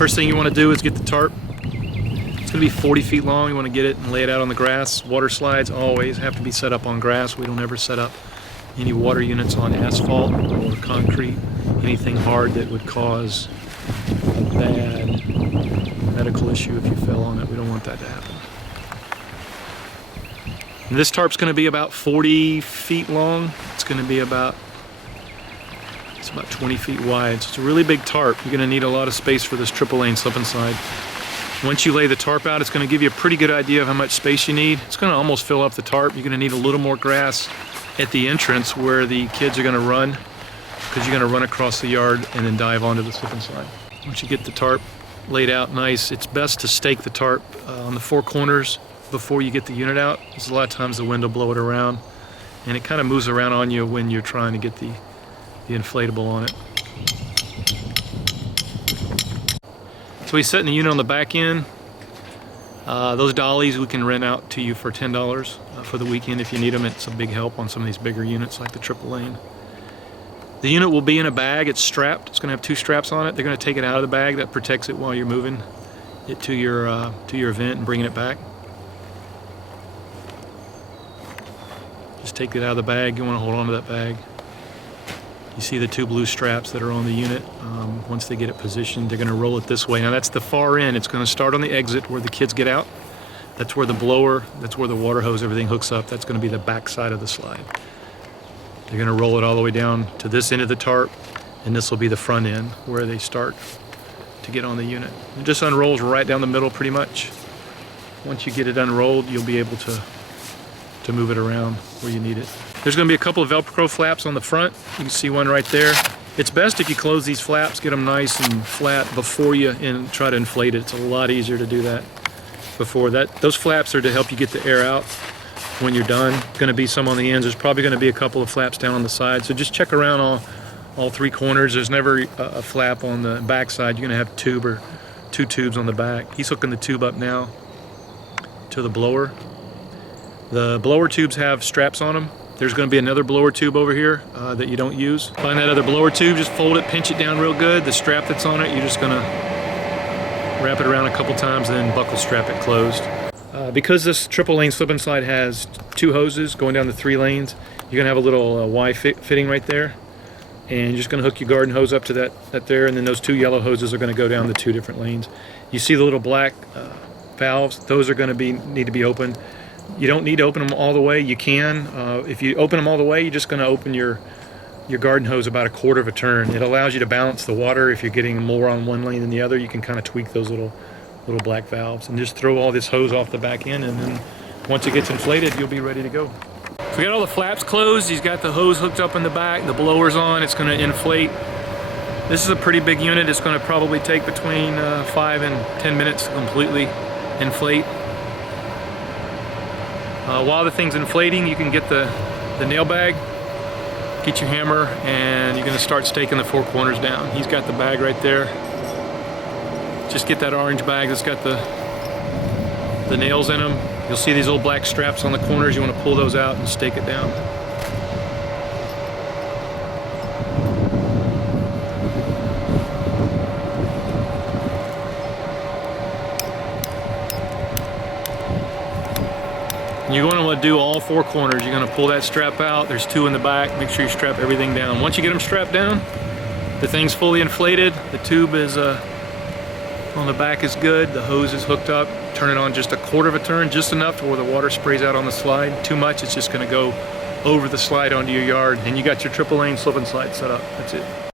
First thing you want to do is get the tarp. It's going to be 40 feet long. You want to get it and lay it out on the grass. Water slides always have to be set up on grass. We don't ever set up any water units on asphalt or concrete, anything hard that would cause a bad medical issue if you fell on it. We don't want that to happen. And this tarp's going to be about 40 feet long. It's going to be about 20 feet wide. So it's a really big tarp. You're going to need a lot of space for this triple lane slip and slide. Once you lay the tarp out, it's going to give you a pretty good idea of how much space you need. It's going to almost fill up the tarp. You're going to need a little more grass at the entrance where the kids are going to run, because you're going to run across the yard and then dive onto the slip and slide. Once you get the tarp laid out nice, it's best to stake the tarp on the four corners before you get the unit out, because a lot of times the wind will blow it around and it kind of moves around on you when you're trying to get the inflatable on it. So he's setting the unit on the back end. Those dollies we can rent out to you for $10 for the weekend if you need them. It's a big help on some of these bigger units like the triple lane. The unit will be in a bag. It's strapped. It's going to have two straps on it. They're going to take it out of the bag. That protects it while you're moving it to your event and bringing it back. Just take it out of the bag. You want to hold on to that bag. You see the two blue straps that are on the unit. Once they get it positioned, they're going to roll it this way. Now that's the far end. It's going to start on the exit where the kids get out. That's where the blower, that's where the water hose, everything hooks up. That's going to be the back side of the slide. They're going to roll it all the way down to this end of the tarp, and this will be the front end where they start to get on the unit. It just unrolls right down the middle pretty much. Once you get it unrolled, you'll be able to move it around where you need it. There's going to be a couple of Velcro flaps on the front. You can see one right there. It's best if you close these flaps, get them nice and flat before you try to inflate it. It's a lot easier to do that before that. Those flaps are to help you get the air out when you're done. Going to be some on the ends. There's probably going to be a couple of flaps down on the side. So just check around all three corners. There's never a flap on the back side. You're going to have two tubes on the back. He's hooking the tube up now to the blower. The blower tubes have straps on them. There's going to be another blower tube over here that you don't use. Find that other blower tube, just fold it, pinch it down real good. The strap that's on it, you're just going to wrap it around a couple times and then buckle strap it closed. Because this triple lane slip and slide has two hoses going down the 3 lanes, you're going to have a little Y fitting right there. And you're just going to hook your garden hose up to that there, and then those 2 yellow hoses are going to go down the 2 different lanes. You see the little black valves? Those are going to need to be open. You don't need to open them all the way. You can. If you open them all the way, you're just going to open your garden hose about a quarter of a turn. It allows you to balance the water. If you're getting more on one lane than the other, you can kind of tweak those little black valves and just throw all this hose off the back end, and then once it gets inflated, you'll be ready to go. So we got all the flaps closed. He's got the hose hooked up in the back. The blower's on. It's going to inflate. This is a pretty big unit. It's going to probably take between 5 and 10 minutes to completely inflate. While the thing's inflating, you can get the nail bag, get your hammer, and you're going to start staking the 4 corners down. He's got the bag right there. Just get that orange bag that's got the nails in them. You'll see these little black straps on the corners. You want to pull those out and stake it down. You're going to want to do all 4 corners. You're going to pull that strap out. There's 2 in the back. Make sure you strap everything down. Once you get them strapped down, the thing's fully inflated. The tube is on the back is good. The hose is hooked up. Turn it on just a quarter of a turn, just enough to where the water sprays out on the slide. Too much, it's just going to go over the slide onto your yard. And you got your triple lane slip and slide set up. That's it.